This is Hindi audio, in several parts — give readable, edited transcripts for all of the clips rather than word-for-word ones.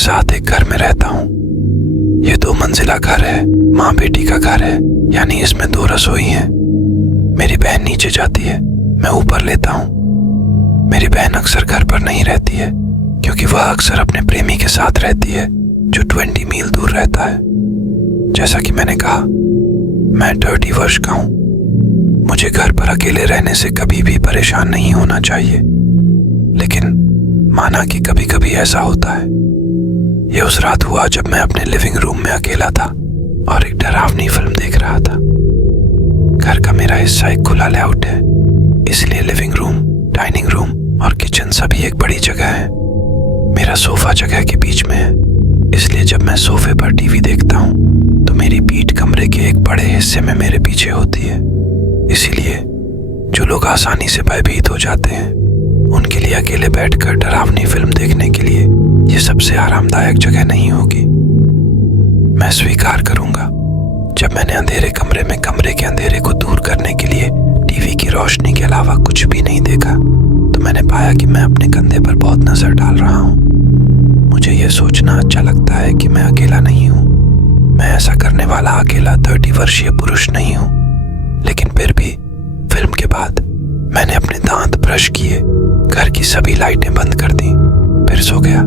साथ एक घर में रहता हूँ। ये 2 मंजिला घर है, माँ बेटी का घर है, यानी इसमें 2 रसोई हैं। मेरी बहन नीचे जाती है, मैं ऊपर लेता हूँ। मेरी बहन अक्सर घर पर नहीं रहती है क्योंकि वह अक्सर अपने प्रेमी के साथ रहती है जो 20 मील दूर रहता है। जैसा कि मैंने कहा, मैं 30 वर्ष का हूँ। मुझे घर पर अकेले रहने से कभी भी परेशान नहीं होना चाहिए, लेकिन माना कि कभी कभी ऐसा होता है। ये उस रात हुआ जब मैं अपने लिविंग रूम में अकेला था और एक डरावनी फिल्म देख रहा था। घर का मेरा हिस्सा एक खुला लेआउट है, इसलिए लिविंग रूम, डाइनिंग रूम और किचन सभी एक बड़ी जगह है। मेरा सोफा जगह के बीच में है, इसलिए जब मैं सोफे पर टीवी देखता हूँ तो मेरी पीठ कमरे के एक बड़े हिस्से में मेरे पीछे होती है। इसीलिए जो लोग आसानी से भयभीत हो जाते हैं, उनके लिए अकेले बैठकर डरावनी फिल्म देखने के लिए ये सबसे आरामदायक जगह नहीं होगी। मैं स्वीकार करूंगा, जब मैंने अंधेरे कमरे में कमरे के अंधेरे को दूर करने के लिए टीवी की रोशनी के अलावा कुछ भी नहीं देखा, तो मैंने पाया कि मैं अपने कंधे पर बहुत नजर डाल रहा हूँ। मुझे यह सोचना अच्छा लगता है कि मैं अकेला नहीं हूँ। मैं ऐसा करने वाला अकेला 30 वर्षीय पुरुष नहीं हूँ। लेकिन फिर भी फिल्म के बाद मैंने अपने दांत ब्रश किए, घर की सभी लाइटें बंद कर दी, फिर सो गया।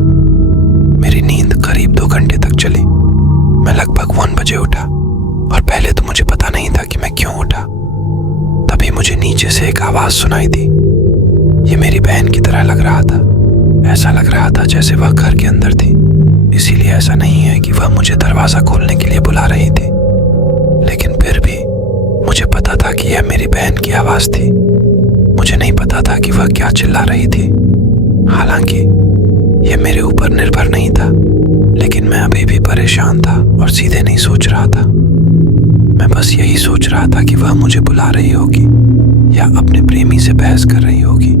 मेरी नींद करीब 2 घंटे तक चली। मैं लगभग 1 बजे उठा और पहले तो मुझे पता नहीं था कि मैं क्यों उठा। तभी मुझे नीचे से एक आवाज सुनाई दी। ये मेरी बहन की तरह लग रहा था। ऐसा लग रहा था जैसे वह घर के अंदर थी, इसीलिए ऐसा नहीं है कि वह मुझे दरवाजा खोलने के लिए बुला रही थी। लेकिन फिर भी मुझे पता था कि यह मेरी बहन की आवाज थी। मुझे नहीं पता था कि वह क्या चिल्ला रही थी। हालांकि यह मेरे ऊपर निर्भर नहीं था, लेकिन मैं अभी भी परेशान था और सीधे नहीं सोच रहा था। मैं बस यही सोच रहा था कि वह मुझे बुला रही होगी या अपने प्रेमी से बहस कर रही होगी।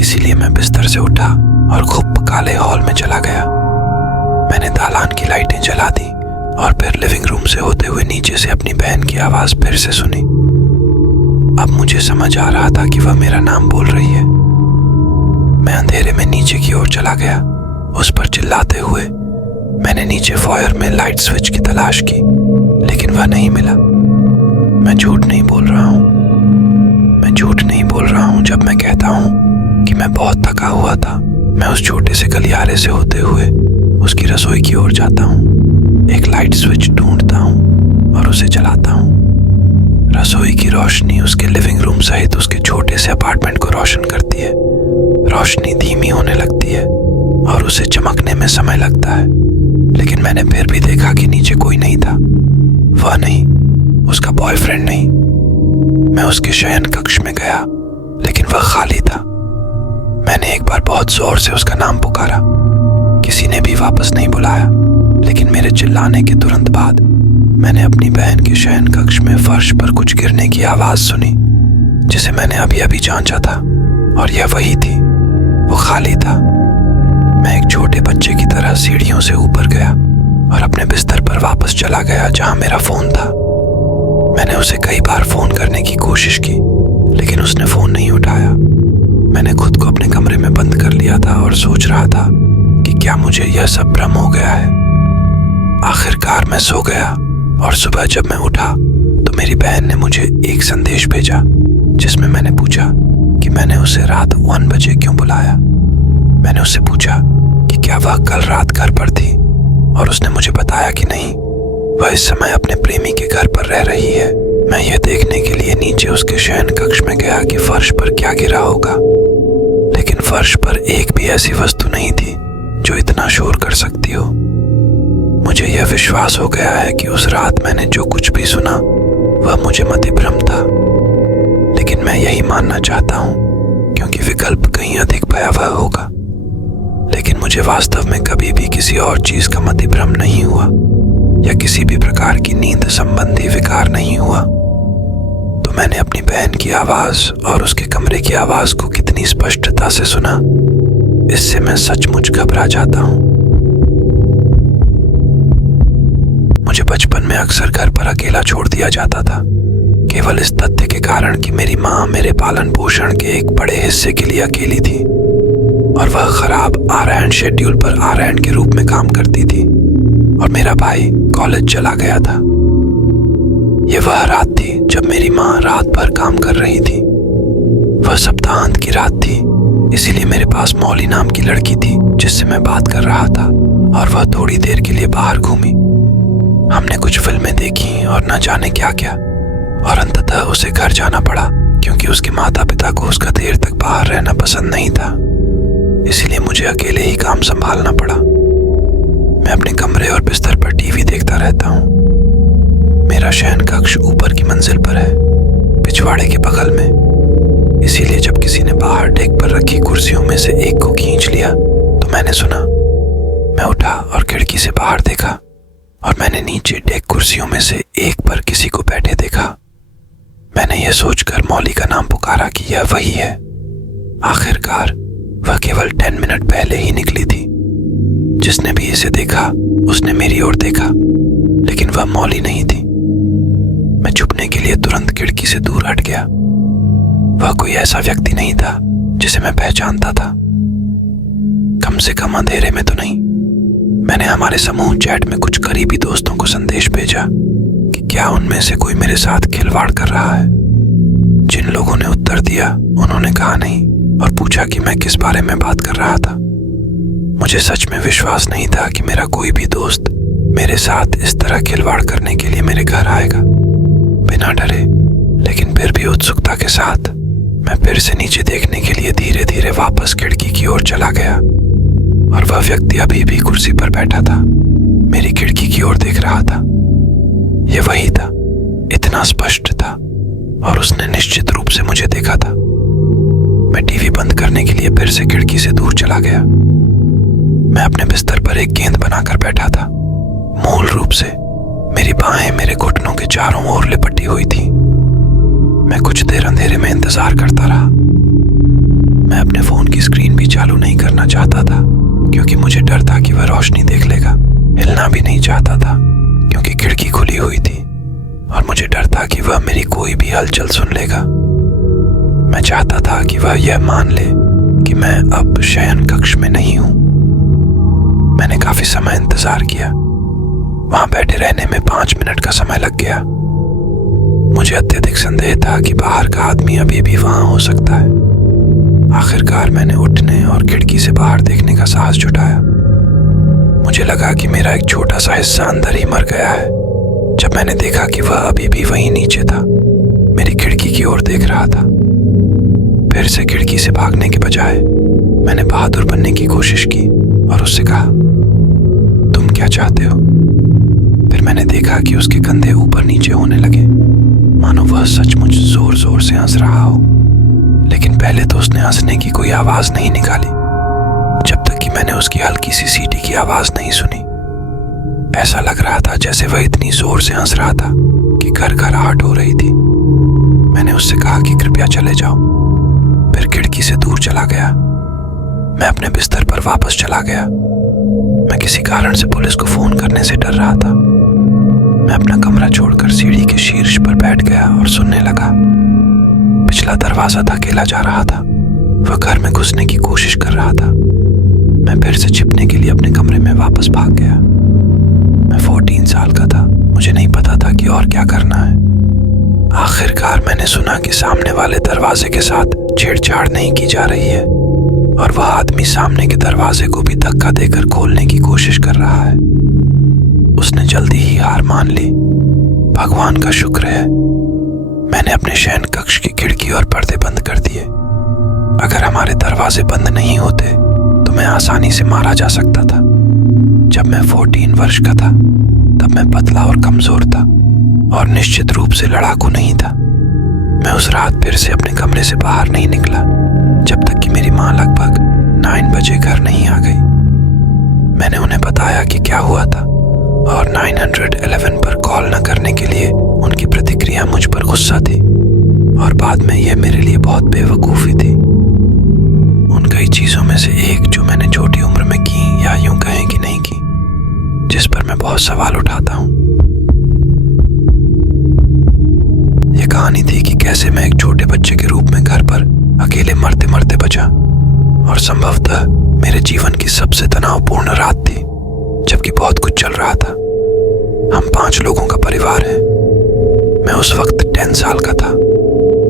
इसीलिए मैं बिस्तर से उठा और खूब काले हॉल में चला गया। मैंने दालान की लाइटें जला दी और फिर लिविंग रूम से होते हुए नीचे से अपनी बहन की आवाज फिर से सुनी। अब मुझे समझ आ रहा था कि वह मेरा नाम बोल रही है। मैं अंधेरे में नीचे की ओर चला गया। उस पर चिल्लाते हुए मैंने नीचे फॉयर में लाइट स्विच की तलाश की, लेकिन वह नहीं मिला। मैं झूठ नहीं बोल रहा हूँ। मैं झूठ नहीं बोल रहा हूँ जब मैं कहता हूँ कि मैं बहुत थका हुआ था। मैं उस छोटे से गलियारे से होते हुए उसकी रसोई की ओर जाता हूँ, एक लाइट स्विच ढूंढता हूँ और उसे जलाता हूँ। रसोई की रोशनी उसके लिविंग रूम सहित उसके छोटे से अपार्टमेंट को रोशन करती है। रोशनी धीमी होने लगती है और उसे चमकने में समय लगता है, लेकिन मैंने फिर भी देखा कि नीचे कोई नहीं था। वह नहीं, उसका बॉयफ्रेंड नहीं। मैं उसके शयन कक्ष में गया, लेकिन वह खाली था। मैंने एक बार बहुत जोर से उसका नाम पुकारा। किसी ने भी वापस नहीं बुलाया, लेकिन मेरे चिल्लाने के तुरंत बाद मैंने अपनी बहन के शयन कक्ष में फर्श पर कुछ गिरने की आवाज सुनी, जिसे मैंने अभी अभी जांचा था, और यह वही थी। वो खाली था। मैं एक छोटे बच्चे की तरह सीढ़ियों से ऊपर गया और अपने बिस्तर पर वापस चला गया जहां मेरा फोन था। मैंने उसे कई बार फोन करने की कोशिश की, लेकिन उसने फोन नहीं उठाया। मैंने खुद को अपने कमरे में बंद कर लिया था और सोच रहा था कि क्या मुझे यह सब भ्रम हो गया है। आखिरकार मैं सो गया और सुबह जब मैं उठा तो मेरी बहन ने मुझे एक संदेश भेजा, जिसमें मैंने पूछा कि मैंने उसे रात 1 बजे क्यों बुलाया। मैंने उससे पूछा कि क्या वह कल रात घर पर थी, और उसने मुझे बताया कि नहीं, वह इस समय अपने प्रेमी के घर पर रह रही है। मैं यह देखने के लिए नीचे उसके शयन कक्ष में गया कि फर्श पर क्या गिरा होगा, लेकिन फर्श पर एक भी ऐसी वस्तु नहीं थी जो इतना शोर कर सकती हो। मुझे यह विश्वास हो गया है कि उस रात मैंने जो कुछ भी सुना वह मुझे मतिभ्रम था, लेकिन मैं यही मानना चाहता हूँ क्योंकि विकल्प कहीं अधिक भयावह होगा। लेकिन मुझे वास्तव में कभी भी किसी और चीज का मतिभ्रम नहीं हुआ या किसी भी प्रकार की नींद संबंधी विकार नहीं हुआ। तो मैंने अपनी बहन की आवाज और उसके कमरे की आवाज को कितनी स्पष्टता से सुना, इससे मैं सचमुच घबरा जाता हूँ। मुझे बचपन में अक्सर घर पर अकेला छोड़ दिया जाता था, केवल इस तथ्य के कारण कि मेरी माँ मेरे पालन पोषण के एक बड़े हिस्से के लिए अकेली थी। और वह खराब आरएन शेड्यूल पर आरएन के रूप में काम करती थी और मेरा भाई कॉलेज चला गया था। ये वह रात थी जब मेरी माँ रात भर काम कर रही थी। वह सप्ताहांत की रात थी, इसीलिए मेरे पास मौली नाम की लड़की थी जिससे मैं बात कर रहा था और वह थोड़ी देर के लिए बाहर घूमी। हमने कुछ फिल्में देखी और न जाने क्या क्या, और अंततः उसे घर जाना पड़ा क्योंकि उसके माता पिता को उसका देर तक बाहर रहना पसंद नहीं था। इसीलिए मुझे अकेले ही काम संभालना पड़ा। मैं अपने कमरे और बिस्तर पर टीवी देखता रहता हूँ। मेरा शयन कक्ष ऊपर की मंजिल पर है, पिछवाड़े के बगल में। इसीलिए जब किसी ने बाहर डेक पर रखी कुर्सियों में से एक को खींच लिया तो मैंने सुना। मैं उठा और खिड़की से बाहर देखा और मैंने नीचे डेक कुर्सियों में से एक पर किसी को बैठे देखा। मैंने यह सोचकर मौली का नाम पुकारा कि यह वही है। आखिरकार वह केवल 10 मिनट पहले ही निकली थी। जिसने भी इसे देखा उसने मेरी ओर देखा, लेकिन वह मौली नहीं थी। मैं छुपने के लिए तुरंत खिड़की से दूर हट गया। वह कोई ऐसा व्यक्ति नहीं था जिसे मैं पहचानता था, कम से कम अंधेरे में तो नहीं। मैंने हमारे समूह चैट में कुछ करीबी दोस्तों को संदेश भेजा कि क्या उनमें से कोई मेरे साथ खिलवाड़ कर रहा है। जिन लोगों ने उत्तर दिया उन्होंने कहा नहीं और पूछा कि मैं किस बारे में बात कर रहा था। मुझे सच में विश्वास नहीं था कि मेरा कोई भी दोस्त मेरे साथ इस तरह खिलवाड़ करने के लिए मेरे घर आएगा, बिना डरे। लेकिन फिर भी उत्सुकता के साथ मैं फिर से नीचे देखने के लिए धीरे धीरे वापस खिड़की की ओर चला गया और वह व्यक्ति अभी भी कुर्सी पर बैठा था, मेरी खिड़की की ओर देख रहा था। यह वही था, इतना स्पष्ट था, और उसने निश्चित रूप से मुझे देखा था। मैं टीवी बंद करने के लिए फिर से खिड़की से दूर चला गया। मैं अपने बिस्तर पर एक गेंद बनाकर बैठा था। मूल रूप से मेरी बाहें मेरे घुटनों के चारों ओर लिपटी हुई थी। मैं कुछ देर अंधेरे में इंतजार करता रहा। मैं अपने फोन की स्क्रीन भी चालू नहीं करना चाहता था क्योंकि मुझे डर था कि वह रोशनी देख लेगा। हिलना भी नहीं चाहता था क्योंकि खिड़की खुली हुई थी और मुझे डर था कि वह मेरी कोई भी हलचल सुन लेगा। मैं चाहता था कि वह यह मान ले कि मैं अब शयन कक्ष में नहीं हूं। मैंने काफी समय इंतजार किया। वहां बैठे रहने में 5 मिनट का समय लग गया। मुझे अत्यधिक संदेह था कि बाहर का आदमी अभी भी वहां हो सकता है। आखिरकार मैंने उठने और खिड़की से बाहर देखने का साहस जुटाया। मुझे लगा कि मेरा एक छोटा सा हिस्सा अंदर ही मर गया है जब मैंने देखा कि वह अभी भी वहीं नीचे था, मेरी खिड़की की ओर देख रहा था। फिर से खिड़की से भागने के बजाय मैंने बहादुर बनने की कोशिश की और उससे कहा, तुम क्या चाहते हो? फिर मैंने देखा कि उसके कंधे ऊपर नीचे होने लगे, मानो वह सचमुच जोर जोर से हंस रहा हो। लेकिन पहले तो उसने हंसने की कोई आवाज नहीं निकाली जब तक कि मैंने उसकी हल्की सी सीटी की आवाज नहीं सुनी। ऐसा लग रहा था जैसे वह इतनी जोर से हंस रहा था कि घरघराहट हो रही थी। मैंने उससे कहा कि कृपया चले जाओ, फिर खिड़की से दूर चला गया। मैं अपने बिस्तर पर वापस चला गया। मैं किसी कारण से पुलिस को फोन करने से डर रहा था। मैं अपना कमरा छोड़कर सीढ़ी के शीर्ष पर बैठ गया और सुनने लगा। पिछला दरवाजा धकेला जा रहा था। वह घर में घुसने की कोशिश कर रहा था। मैं फिर से छिपने के लिए अपने कमरे में वापस भाग गया। मैं 14 साल का था। मुझे नहीं पता था कि और क्या करना है। आखिरकार मैंने सुना कि सामने वाले दरवाजे के साथ छेड़छाड़ नहीं की जा रही है और वह आदमी सामने के दरवाजे को भी धक्का देकर खोलने की कोशिश कर रहा है। उसने जल्दी ही हार मान ली। भगवान का शुक्र है मैंने अपने शयन कक्ष की खिड़की और पर्दे बंद कर दिए। अगर हमारे दरवाजे बंद नहीं होते तो मैं आसानी से मारा जा सकता था। जब मैं 14 वर्ष का था तब मैं पतला और कमजोर था और निश्चित रूप से लड़ाकू नहीं था। मैं उस रात फिर से अपने कमरे से बाहर नहीं निकला जब तक कि मेरी माँ लगभग 9 बजे घर नहीं आ गई। मैंने उन्हें बताया कि क्या हुआ था और 911 पर कॉल न करने के लिए उनकी प्रतिक्रिया मुझ पर गुस्सा थी और बाद में यह मेरे लिए बहुत बेवकूफ़ी थी। उन कई चीज़ों में से एक जो मैंने छोटी उम्र में की या यूं कहें कि नहीं की, जिस पर मैं बहुत सवाल उठाता हूँ। कहानी थी कि कैसे मैं एक छोटे बच्चे के रूप में घर पर अकेले मरते मरते बचा और संभवतः मेरे जीवन की सबसे तनावपूर्ण रात थी, जबकि बहुत कुछ चल रहा था। हम 5 लोगों का परिवार है। मैं उस वक्त 10 साल का था,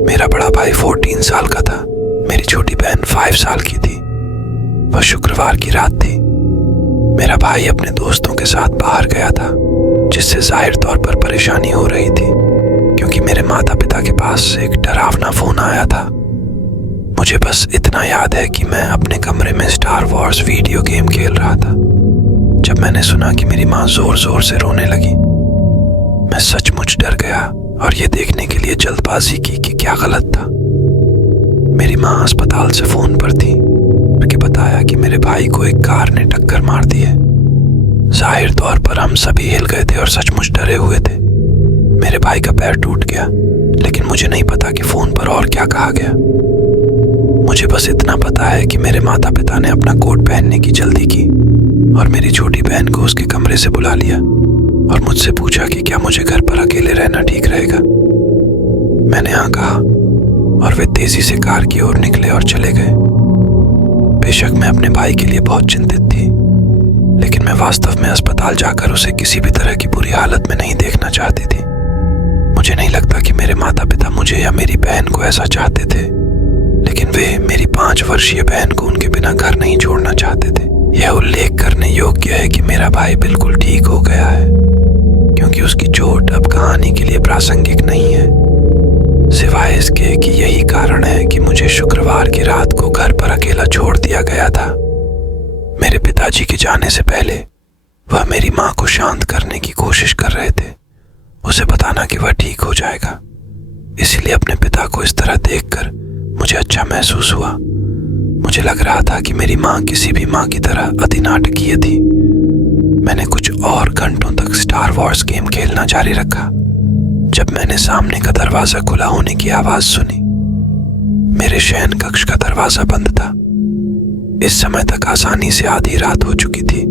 मेरा बड़ा भाई 14 साल का था, मेरी छोटी बहन 5 साल की थी। वह शुक्रवार की रात थी। मेरा भाई अपने दोस्तों के साथ बाहर गया था, जिससे जाहिर तौर पर परेशानी हो रही थी, क्योंकि मेरे माता पिता के पास एक डरावना फोन आया था। मुझे बस इतना याद है कि मैं अपने कमरे में स्टार वॉर्स वीडियो गेम खेल रहा था जब मैंने सुना कि मेरी माँ जोर जोर से रोने लगी। मैं सचमुच डर गया और ये देखने के लिए जल्दबाजी की कि क्या गलत था। मेरी माँ अस्पताल से फोन पर थी कि बताया कि मेरे भाई को एक कार ने टक्कर मार दी है। जाहिर तौर पर हम सभी हिल गए थे और सचमुच डरे हुए थे। मेरे भाई का पैर टूट गया, लेकिन मुझे नहीं पता कि फोन पर और क्या कहा गया। मुझे बस इतना पता है कि मेरे माता पिता ने अपना कोट पहनने की जल्दी की और मेरी छोटी बहन को उसके कमरे से बुला लिया और मुझसे पूछा कि क्या मुझे घर पर अकेले रहना ठीक रहेगा। मैंने हाँ कहा और वे तेजी से कार की ओर निकले और चले गए। बेशक मैं अपने भाई के लिए बहुत चिंतित थी, लेकिन मैं वास्तव में अस्पताल जाकर उसे किसी भी तरह की बुरी हालत में नहीं देखना चाहती थी। मुझे नहीं लगता कि मेरे माता पिता मुझे या मेरी बहन को ऐसा चाहते थे, लेकिन वे मेरी 5 वर्षीय बहन को उनके बिना घर नहीं छोड़ना चाहते थे। यह उल्लेख करने योग्य है कि मेरा भाई बिल्कुल ठीक हो गया है, क्योंकि उसकी चोट अब कहानी के लिए प्रासंगिक नहीं है, सिवाय इसके कि यही कारण है कि मुझे शुक्रवार की रात को घर पर अकेला छोड़ दिया गया था। मेरे पिताजी के जाने से पहले वह मेरी माँ को शांत करने की कोशिश कर रहे थे, उसे बताना कि वह ठीक हो जाएगा। इसीलिए अपने पिता को इस तरह देखकर मुझे अच्छा महसूस हुआ। मुझे लग रहा था कि मेरी माँ किसी भी माँ की तरह अति नाटकीय थी। मैंने कुछ और घंटों तक स्टार वॉर्स गेम खेलना जारी रखा जब मैंने सामने का दरवाजा खुला होने की आवाज सुनी। मेरे शयन कक्ष का दरवाजा बंद था। इस समय तक आसानी से आधी रात हो चुकी थी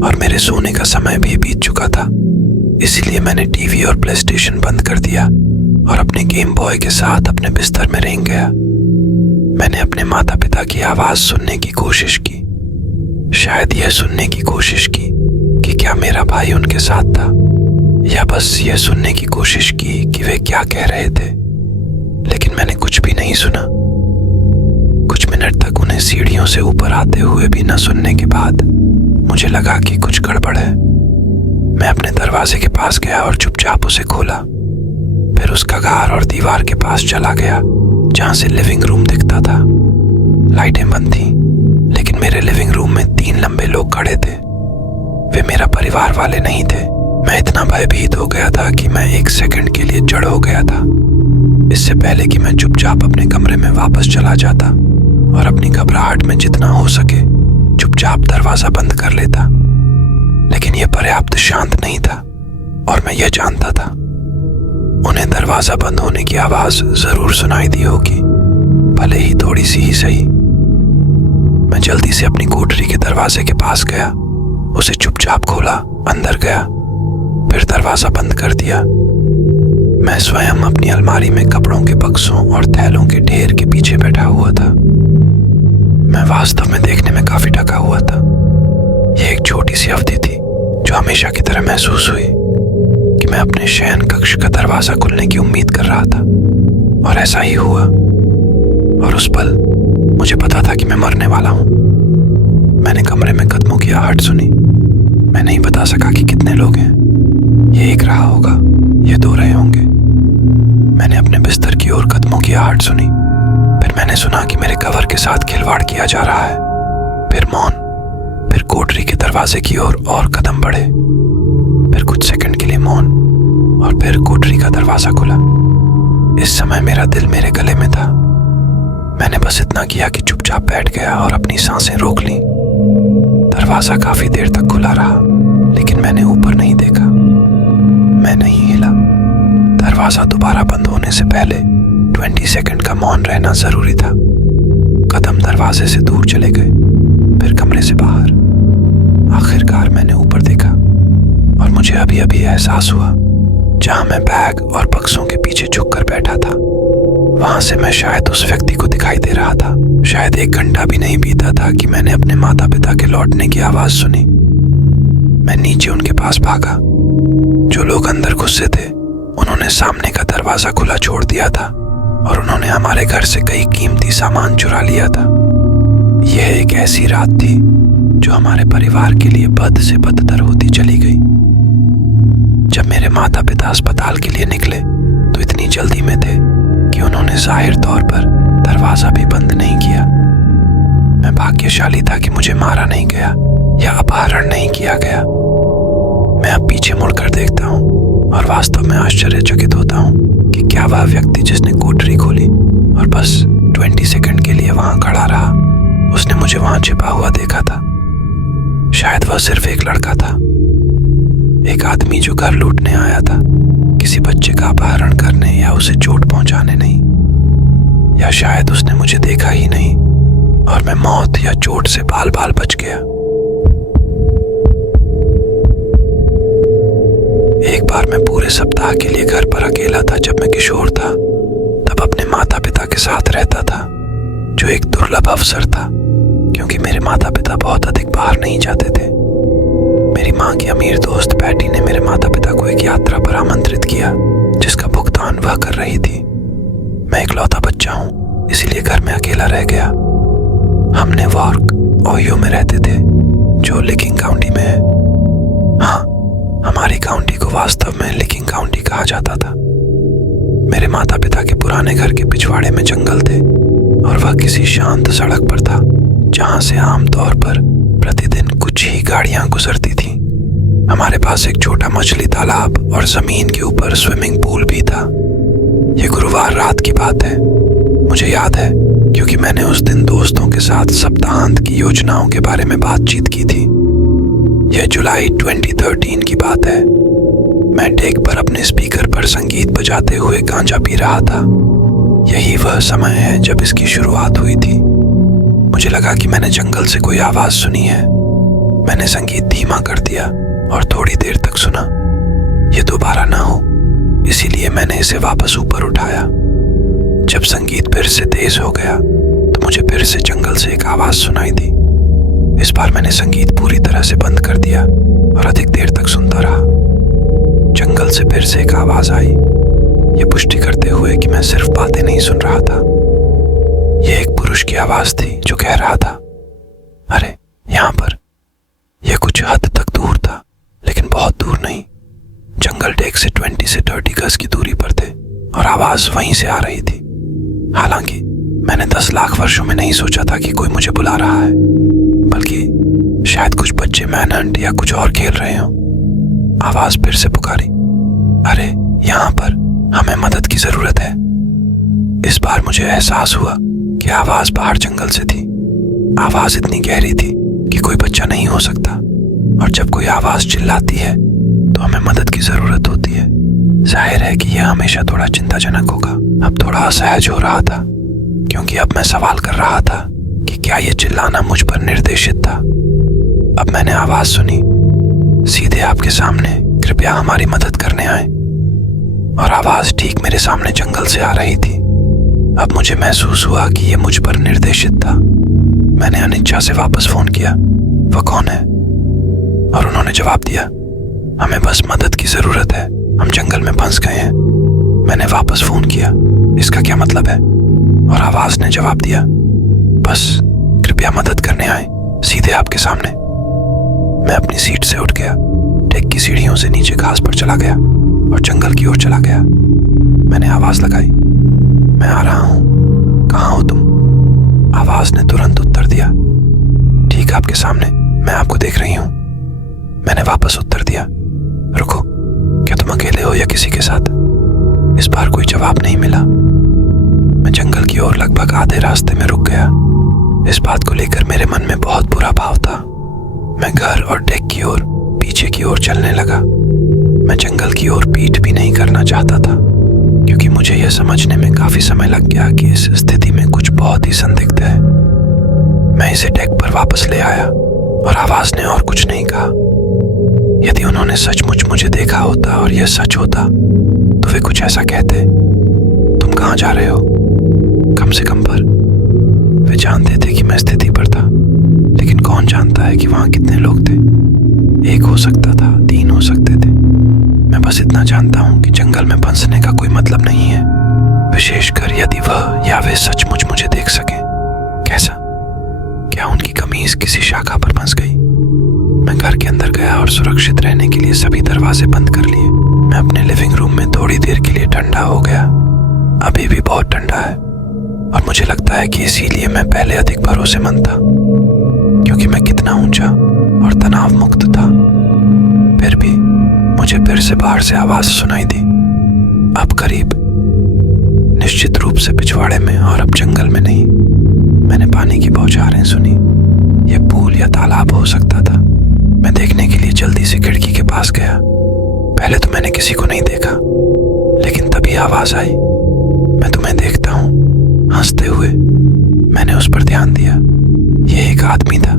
और मेरे सोने का समय भी बीत चुका था। इसलिए मैंने टीवी और प्ले स्टेशन बंद कर दिया और अपने गेम बॉय के साथ अपने बिस्तर में रेंग गया। मैंने अपने माता पिता की आवाज सुनने की कोशिश की, शायद यह सुनने की कोशिश की कि क्या मेरा भाई उनके साथ था, या बस यह सुनने की कोशिश की कि वे क्या कह रहे थे, लेकिन मैंने कुछ भी नहीं सुना। कुछ मिनट तक उन्हें सीढ़ियों से ऊपर आते हुए भी न सुनने के बाद मुझे लगा कि कुछ गड़बड़ है। मैं अपने दरवाजे के पास गया और चुपचाप उसे खोला। फिर उस कगार और दीवार के पास चला गया जहां से लिविंग रूम दिखता था। लाइटें बंद थीं, लेकिन मेरे लिविंग रूम में 3 लंबे लोग खड़े थे। वे मेरा परिवार वाले नहीं थे। मैं इतना भयभीत हो गया था कि मैं 1 सेकंड के लिए जड़ हो गया था। इससे पहले कि मैं चुपचाप अपने कमरे में वापस चला जाता और अपनी घबराहट में जितना हो सके चुपचाप दरवाजा बंद कर लेता, लेकिन यह पर्याप्त शांत नहीं था और मैं यह जानता था उन्हें दरवाजा बंद होने की आवाज जरूर सुनाई दी होगी, भले ही थोड़ी सी ही सही। मैं जल्दी से अपनी कोठरी के दरवाजे के पास गया, उसे चुपचाप खोला, अंदर गया, फिर दरवाजा बंद कर दिया। मैं स्वयं अपनी अलमारी में कपड़ों के बक्सों और थैलों के ढेर के पीछे बैठा हुआ था। मैं वास्तव में देखने में काफी ढका हुआ था। यह एक छोटी सी अवधि थी जो हमेशा की तरह महसूस हुई कि मैं अपने शयन कक्ष का दरवाजा खुलने की उम्मीद कर रहा था, और ऐसा ही हुआ। और उस पल मुझे पता था कि मैं मरने वाला हूं। मैंने कमरे में कदमों की आहट सुनी। मैं नहीं बता सका कि कितने लोग हैं। ये 1 रहा होगा, ये 2 रहे होंगे। मैंने अपने बिस्तर की ओर कदमों की आहट सुनी। फिर मैंने सुना कि मेरे कवर के साथ खिलवाड़ किया जा रहा है। फिर मौन, फिर कोठरी के दरवाजे की ओर और कदम बढ़े। फिर कुछ सेकंड के लिए मौन, और फिर कोठरी का दरवाजा खुला। इस समय मेरा दिल मेरे गले में था। मैंने बस इतना किया कि चुपचाप बैठ गया और अपनी सांसें रोक ली। दरवाजा काफी देर तक खुला रहा, लेकिन मैंने ऊपर नहीं देखा। मैं नहीं हिला। दरवाजा दोबारा बंद होने से पहले 20 सेकंड का मौन रहना जरूरी था। कदम दरवाजे से दूर चले गए, फिर कमरे से बाहर। आखिरकार मैंने ऊपर देखा और मुझे अभी अभी एहसास हुआ जहां मैं बैग और बक्सों के पीछे झुककर बैठा था, वहां से मैं शायद उस व्यक्ति को दिखाई दे रहा था। शायद 1 घंटा भी नहीं बीता था कि मैंने अपने माता पिता के लौटने की आवाज सुनी। मैं नीचे उनके पास भागा। जो लोग अंदर घुसे थे उन्होंने सामने का दरवाजा खुला छोड़ दिया था और उन्होंने हमारे घर से कई कीमती सामान चुरा लिया था। यह एक ऐसी रात थी जो हमारे परिवार के लिए बद से बदतर होती चली गई। जब मेरे माता पिता अस्पताल के लिए निकले तो इतनी जल्दी में थे कि उन्होंने जाहिर तौर पर दरवाजा भी बंद नहीं किया। मैं भाग्यशाली था कि मुझे मारा नहीं गया या अपहरण नहीं किया गया। मैं अब पीछे मुड़कर देखता हूँ और वास्तव में आश्चर्यचकित होता हूँ कि क्या वह व्यक्ति जिसने कोठरी खोली और बस 20 सेकंड के लिए वहां खड़ा रहा, उसने मुझे वहां छिपा हुआ देखा था। शायद वह सिर्फ एक लड़का था, एक आदमी जो घर लूटने आया था, किसी बच्चे का अपहरण करने या उसे चोट पहुंचाने नहीं। या शायद उसने मुझे देखा ही नहीं और मैं मौत या चोट से बाल बाल बच गया। एक बार मैं पूरे सप्ताह के लिए घर पर अकेला था। जब मैं किशोर था तब अपने माता पिता के साथ रहता था, जो एक दुर्लभ अवसर था क्योंकि मेरे माता पिता बहुत अधिक बाहर नहीं जाते थे। मेरी माँ की अमीर दोस्त पैटी ने मेरे माता पिता को एक यात्रा पर आमंत्रित किया जिसका भुगतान वह कर रही थी। मैं इकलौता बच्चा हूँ, इसीलिए घर में अकेला रह गया। हम नेवार्क, ओहियो में रहते थे, जो लिकिंग काउंटी में है। हाँ, हमारी काउंटी को वास्तव में लिकिंग काउंटी कहा जाता था। मेरे माता पिता के पुराने घर के पिछवाड़े में जंगल थे और वह किसी शांत सड़क पर था जहां से आमतौर पर प्रतिदिन कुछ ही गाड़ियां गुजरती थीं। हमारे पास एक छोटा मछली तालाब और जमीन के ऊपर स्विमिंग पूल भी था। यह गुरुवार रात की बात है, मुझे याद है क्योंकि मैंने उस दिन दोस्तों के साथ सप्ताहांत की योजनाओं के बारे में बातचीत की थी। यह जुलाई 2013 की बात है। मैं डेक पर अपने स्पीकर पर संगीत बजाते हुए गांजा पी रहा था। यही वह समय है जब इसकी शुरुआत हुई थी। मुझे लगा कि मैंने जंगल से कोई आवाज सुनी है। मैंने संगीत धीमा कर दिया और थोड़ी देर तक सुना। यह दोबारा ना हो, इसीलिए मैंने इसे वापस ऊपर उठाया। जब संगीत फिर से तेज हो गया तो मुझे फिर से जंगल से एक आवाज सुनाई दी। इस बार मैंने संगीत पूरी तरह से बंद कर दिया और अधिक देर तक सुनता रहा। जंगल से फिर से एक आवाज आई, ये पुष्टि करते हुए कि मैं सिर्फ बातें नहीं सुन रहा था। यह एक पुरुष की आवाज थी जो कह रहा था, अरे यहाँ पर। यह कुछ हद तक दूर था, लेकिन बहुत दूर नहीं। जंगल डेक से 20 से 30 गज की दूरी पर थे और आवाज वहीं से आ रही थी। हालांकि मैंने 10 लाख वर्षों में नहीं सोचा था कि कोई मुझे बुला रहा है, बल्कि शायद कुछ बच्चे मैनहंट या कुछ और खेल रहे हों। आवाज फिर से पुकारी, अरे यहाँ पर, हमें मदद की जरूरत है। इस बार मुझे एहसास हुआ कि आवाज बाहर जंगल से थी। आवाज इतनी गहरी थी कि कोई बच्चा नहीं हो सकता, और जब कोई आवाज चिल्लाती है तो हमें मदद की जरूरत होती है। जाहिर है कि यह हमेशा थोड़ा चिंताजनक होगा। अब थोड़ा असहज हो रहा था क्योंकि अब मैं सवाल कर रहा था कि क्या यह चिल्लाना मुझ पर निर्देशित था। अब मैंने आवाज सुनी, सीधे आपके सामने, कृपया हमारी मदद करने आए। और आवाज ठीक मेरे सामने जंगल से आ रही थी। अब मुझे महसूस हुआ कि यह मुझ पर निर्देशित था। मैंने अनिच्छा से वापस फोन किया, वह कौन है? और उन्होंने जवाब दिया, हमें बस मदद की जरूरत है, हम जंगल में फंस गए हैं। मैंने वापस फोन किया, इसका क्या मतलब है? और आवाज ने जवाब दिया, बस कृपया मदद करने आए, सीधे आपके सामने। मैं अपनी सीट से उठ गया, डेक की सीढ़ियों से नीचे घास पर चला गया और जंगल की ओर चला गया। मैंने आवाज लगाई, मैं आ रहा हूं, कहाँ हो तुम? आवाज ने तुरंत उत्तर दिया, ठीक आपके सामने, मैं आपको देख रही हूं। मैंने वापस उत्तर दिया, रुको, क्या तुम अकेले हो या किसी के साथ? इस बार कोई जवाब नहीं मिला। मैं जंगल की ओर लगभग आधे रास्ते में रुक गया। इस बात को लेकर मेरे मन में बहुत बुरा भाव था। मैं घर और डेक की ओर, पीछे की ओर चलने लगा। मैं जंगल की ओर पीठ भी नहीं करना चाहता था क्योंकि मुझे यह समझने में काफी समय लग गया कि इस स्थिति में कुछ बहुत ही संदिग्ध है। मैं इसे डेक पर वापस ले आया और आवाज ने और कुछ नहीं कहा। यदि उन्होंने सचमुच मुझे देखा होता और यह सच होता तो वे कुछ ऐसा कहते, तुम कहाँ जा रहे हो? से कम पर। वे जानते थे कि मैं स्थिति पर था, लेकिन कौन जानता है कि वहां कितने लोग थे। 1 हो सकता था, 3 हो सकते थे। मैं बस इतना जानता हूं कि जंगल में फंसने का कोई मतलब नहीं है, विशेषकर यदि वह या वे सचमुच मुझे देख सकें। कैसा? क्या उनकी कमीज किसी शाखा पर फंस गई? मैं घर के अंदर गया और सुरक्षित रहने के लिए सभी दरवाजे बंद कर लिए। मैं अपने लिविंग रूम में थोड़ी देर के लिए ठंडा हो गया। अभी भी बहुत ठंडा है और मुझे लगता है कि इसीलिए मैं पहले अधिक भरोसेमंद था, क्योंकि मैं कितना ऊंचा और तनाव मुक्त था। फिर भी मुझे फिर से बाहर से आवाज सुनाई दी, अब करीब, निश्चित रूप से पिछवाड़े में और अब जंगल में नहीं। मैंने पानी की बौछारें सुनी। यह पूल या तालाब हो सकता था। मैं देखने के लिए जल्दी से खिड़की के पास गया। पहले तो मैंने किसी को नहीं देखा, लेकिन तभी आवाज आई, मैं तुम्हें देखता हूं, हंसते हुए। मैंने उस पर ध्यान दिया। यह एक आदमी था।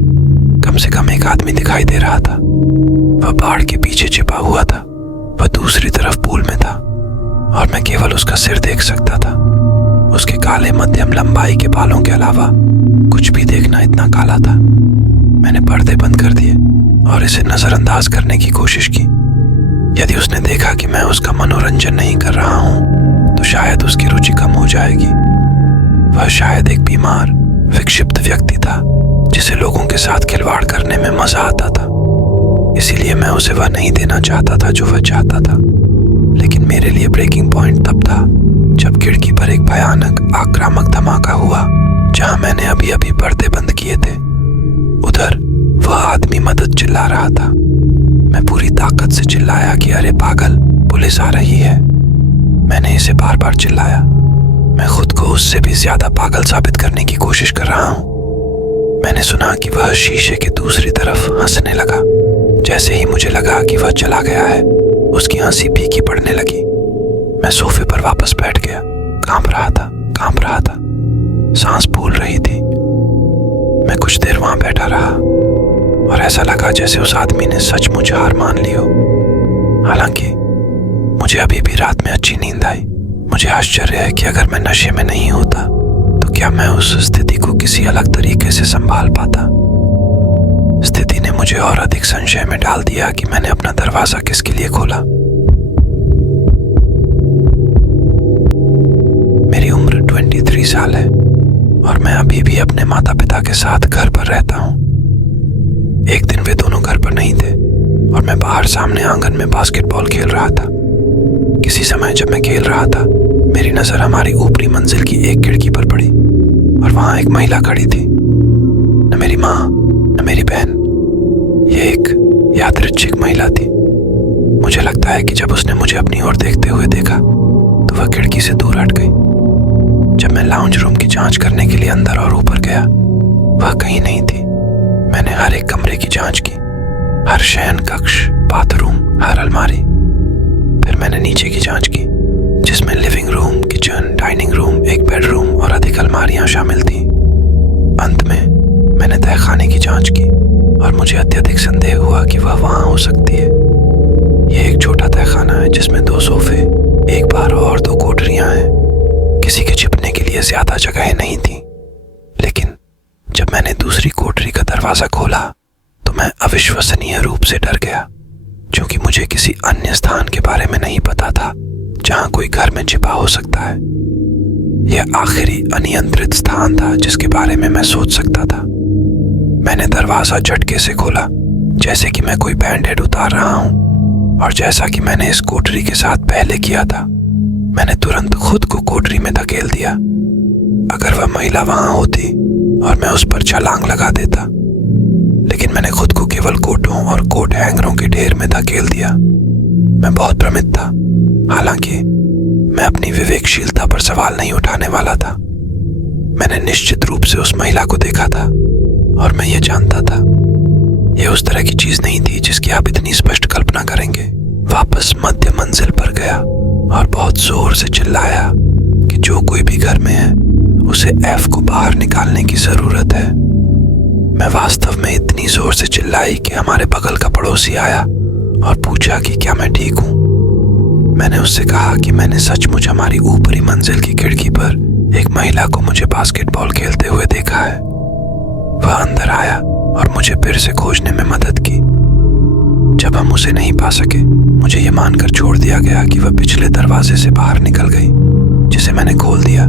कम से कम एक आदमी दिखाई दे रहा था। वह पहाड़ के पीछे छिपा हुआ था। वह दूसरी तरफ पूल में था और मैं केवल उसका सिर देख सकता था। उसके काले मध्यम लंबाई के बालों के अलावा कुछ भी देखना इतना काला था। मैंने पर्दे बंद कर दिए और इसे नजरअंदाज करने की कोशिश की। यदि उसने देखा कि मैं उसका मनोरंजन नहीं कर रहा हूं, तो शायद उसकी रुचि कम हो जाएगी। वह शायद एक बीमार, विक्षिप्त व्यक्ति था जिसे लोगों के साथ खिलवाड़ करने में मजा आता था। इसीलिए मैं उसे वह नहीं देना चाहता था जो वह चाहता था। लेकिन मेरे लिए ब्रेकिंग पॉइंट तब था जब खिड़की पर एक भयानक, आक्रामक धमाका हुआ। जहां मैंने अभी अभी पर्दे बंद किए थे, उधर वह आदमी मदद चिल्ला रहा था। मैं पूरी ताकत से चिल्लाया कि अरे पागल, पुलिस आ रही है। मैंने इसे बार बार चिल्लाया। मैं खुद को उससे भी ज्यादा पागल साबित करने की कोशिश कर रहा हूं। मैंने सुना कि वह शीशे के दूसरी तरफ हंसने लगा। जैसे ही मुझे लगा कि वह चला गया है, उसकी हंसी फीकी पड़ने लगी। मैं सोफे पर वापस बैठ गया। कांप रहा था। सांस फूल रही थी। मैं कुछ देर वहां बैठा रहा और ऐसा लगा जैसे उस आदमी ने सचमुच हार मान ली हो। हालांकि मुझे अभी भी रात में अच्छी नींद आई। मुझे आश्चर्य है कि अगर मैं नशे में नहीं होता तो क्या मैं उस स्थिति को किसी अलग तरीके से संभाल पाता। स्थिति ने मुझे और अधिक संशय में डाल दिया कि मैंने अपना दरवाजा किसके लिए खोला। मेरी उम्र 23 साल है और मैं अभी भी अपने माता पिता के साथ घर पर रहता हूँ। एक दिन वे दोनों घर पर नहीं थे और मैं बाहर सामने आंगन में बास्केटबॉल खेल रहा था। किसी समय जब मैं खेल रहा था, मेरी नजर हमारी ऊपरी मंजिल की एक खिड़की पर पड़ी और वहां एक महिला खड़ी थी। न मेरी माँ, न मेरी बहन। ये एक यादृच्छिक महिला थी। मुझे लगता है कि जब उसने मुझे अपनी ओर देखते हुए देखा तो वह खिड़की से दूर हट गई। जब मैं लाउंज रूम की जांच करने के लिए अंदर और ऊपर गया, वह कहीं नहीं थी। मैंने हर एक कमरे की जांच की, हर शयन कक्ष, बाथरूम, हर अलमारी। फिर मैंने नीचे की जांच की, जिसमें living room, kitchen, dining room, एक बेडरूम और अधिक अलमारियां शामिल थी। अंत में मैंने तहखाने की जांच की और मुझे अत्यधिक संदेह हुआ कि वह वहां हो सकती है। यह एक छोटा तहखाना है जिसमें 2 सोफे, एक बार और 2 कोठरियां हैं। किसी के छिपने के लिए ज्यादा जगह नहीं थी। लेकिन जब मैंने दूसरी कोठरी का दरवाजा खोला तो मैं अविश्वसनीय रूप से डर गया, क्योंकि मुझे किसी अन्य स्थान के बारे में नहीं पता था जहां कोई घर में छिपा हो सकता है। यह आखिरी अनियंत्रित स्थान था जिसके बारे में मैं सोच सकता था। मैंने दरवाजा झटके से खोला, जैसे कि मैं कोई बैंडेड उतार रहा हूं, और जैसा कि मैंने इस कोठरी के साथ पहले किया था, मैंने तुरंत खुद को कोठरी में धकेल दिया। अगर वह महिला वहां होती और मैं उस पर छलांग लगा देता, लेकिन मैंने खुद को केवल कोटों और कोट हैंगरों के ढेर में धकेल दिया। मैं बहुत भ्रमित था। हालांकि मैं अपनी विवेकशीलता पर सवाल नहीं उठाने वाला था। मैंने निश्चित रूप से उस महिला को देखा था और मैं ये जानता था, यह उस तरह की चीज नहीं थी जिसकी आप इतनी स्पष्ट कल्पना करेंगे। वापस मध्य मंजिल पर गया और बहुत जोर से चिल्लाया कि जो कोई भी घर में है उसे एफ को बाहर निकालने की जरूरत है। मैं वास्तव में इतनी जोर से चिल्लाई कि हमारे बगल का पड़ोसी आया और पूछा कि क्या मैं ठीक हूं। मैंने उससे कहा कि मैंने सचमुच हमारी ऊपरी मंजिल की खिड़की पर एक महिला को मुझे बास्केटबॉल खेलते हुए देखा है। वह अंदर आया और मुझे फिर से खोजने में मदद की। जब हम उसे नहीं पा सके, मुझे ये मानकर छोड़ दिया गया कि वह पिछले दरवाजे से बाहर निकल गई, जिसे मैंने खोल दिया।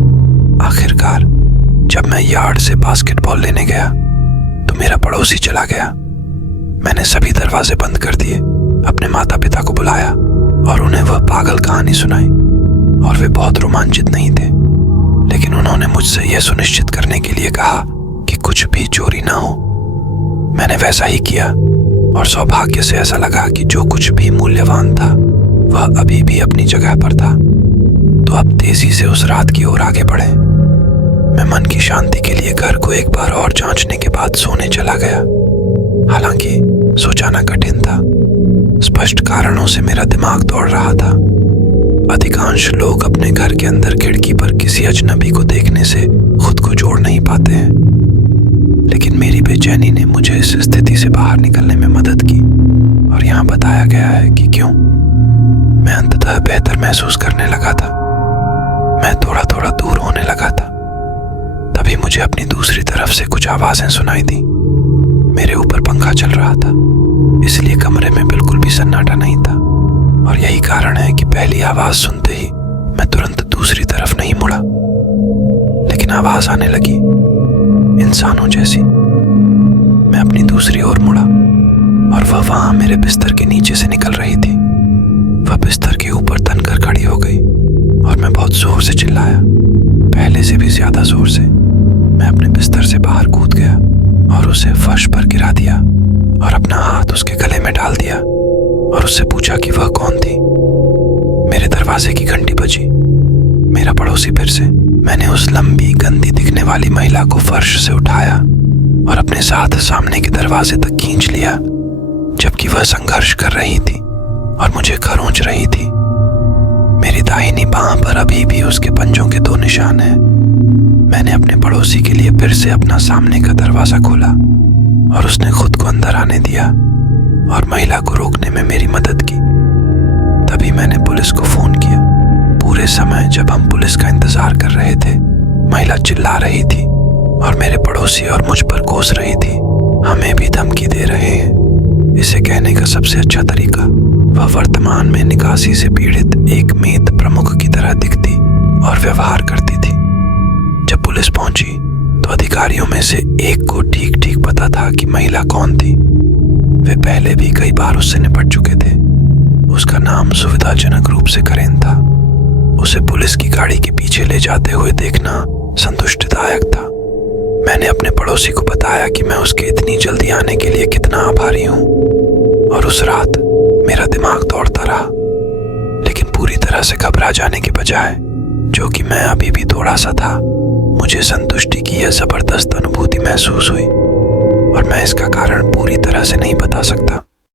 आखिरकार जब मैं यार्ड से बास्केटबॉल लेने गया तो मेरा पड़ोसी चला गया। मैंने सभी दरवाजे बंद कर दिए, अपने माता पिता को बुलाया और उन्हें वह पागल कहानी सुनाई। और वे बहुत रोमांचित नहीं थे, लेकिन उन्होंने मुझसे यह सुनिश्चित करने के लिए कहा कि कुछ भी चोरी ना हो। मैंने वैसा ही किया और सौभाग्य से ऐसा लगा कि जो कुछ भी मूल्यवान था वह अभी भी अपनी जगह पर था। तो अब तेजी से उस रात की ओर आगे बढ़े। मैं मन की शांति के लिए घर को एक बार और जांचने के बाद सोने चला गया। हालांकि सो जाना कठिन था। स्पष्ट कारणों से मेरा दिमाग दौड़ रहा था। अधिकांश लोग अपने घर के अंदर खिड़की पर किसी अजनबी को देखने से खुद को जोड़ नहीं पाते हैं, लेकिन मेरी बेचैनी ने मुझे इस स्थिति से बाहर निकलने में मदद की। और यहाँ बताया गया है कि क्यों। मैं अंततः बेहतर महसूस करने लगा था। मैं थोड़ा थोड़ा दूर होने लगा था। तभी मुझे अपनी दूसरी तरफ से कुछ आवाजें सुनाई दी। मेरे ऊपर पंखा चल रहा था, इसलिए कमरे में बिल्कुल भी सन्नाटा नहीं था। और यही कारण है कि पहली आवाज सुनते ही मैं तुरंत दूसरी तरफ नहीं मुड़ा, लेकिन आवाज आने लगी इंसानों जैसी। मैं अपनी दूसरी ओर मुड़ा और वह वहां मेरे बिस्तर के नीचे से निकल रही थी। वह बिस्तर के ऊपर तनकर खड़ी हो गई और मैं बहुत जोर से चिल्लाया, पहले से भी ज्यादा जोर से। मैं अपने बिस्तर से बाहर कूद गया और उसे फर्श पर गिरा दिया और अपना हाथ उसके गले में डाल दिया और उससे पूछा कि वह कौन थी। मेरे दरवाजे की घंटी बजी। मेरा पड़ोसी फिर से। मैंने उस लंबी गंदी दिखने वाली महिला को फर्श से उठाया और अपने साथ सामने के दरवाजे तक खींच लिया, जबकि वह संघर्ष कर रही थी और मुझे खरोंच रही थी। मेरी दाहिनी बांह पर अभी भी उसके पंजों के 2 निशान हैं। मैंने अपने पड़ोसी के लिए फिर से अपना सामने का दरवाजा खोला और उसने खुद को अंदर आने दिया और महिला को रोकने में मेरी मदद की। तभी मैंने पुलिस को फोन किया। पूरे समय जब हम पुलिस का इंतजार कर रहे थे, महिला चिल्ला रही थी और मेरे पड़ोसी और मुझ पर कोस रही थी, हमें भी धमकी दे रहे हैं। इसे कहने का सबसे अच्छा तरीका, वह वर्तमान में निकासी से पीड़ित एक मेद प्रमुख की तरह दिखती और व्यवहार करती थी। जब पुलिस पहुंची तो अधिकारियों में से एक को ठीक ठीक पता था कि महिला कौन थी। वे पहले भी कई बार उससे निपट चुके थे। उसका नाम सुविधाजनक रूप से करेन था। उसे पुलिस की गाड़ी के पीछे ले जाते हुए देखना संतुष्टिदायक था। मैंने अपने पड़ोसी को बताया कि मैं उसके इतनी जल्दी आने के लिए कितना आभारी हूँ। और उस रात मेरा दिमाग दौड़ता रहा, लेकिन पूरी तरह से घबरा जाने के बजाय, जो कि मैं अभी भी थोड़ा सा था, मुझे संतुष्टि की यह जबरदस्त अनुभूति महसूस हुई और मैं इसका कारण पूरी तरह से नहीं बता सकता।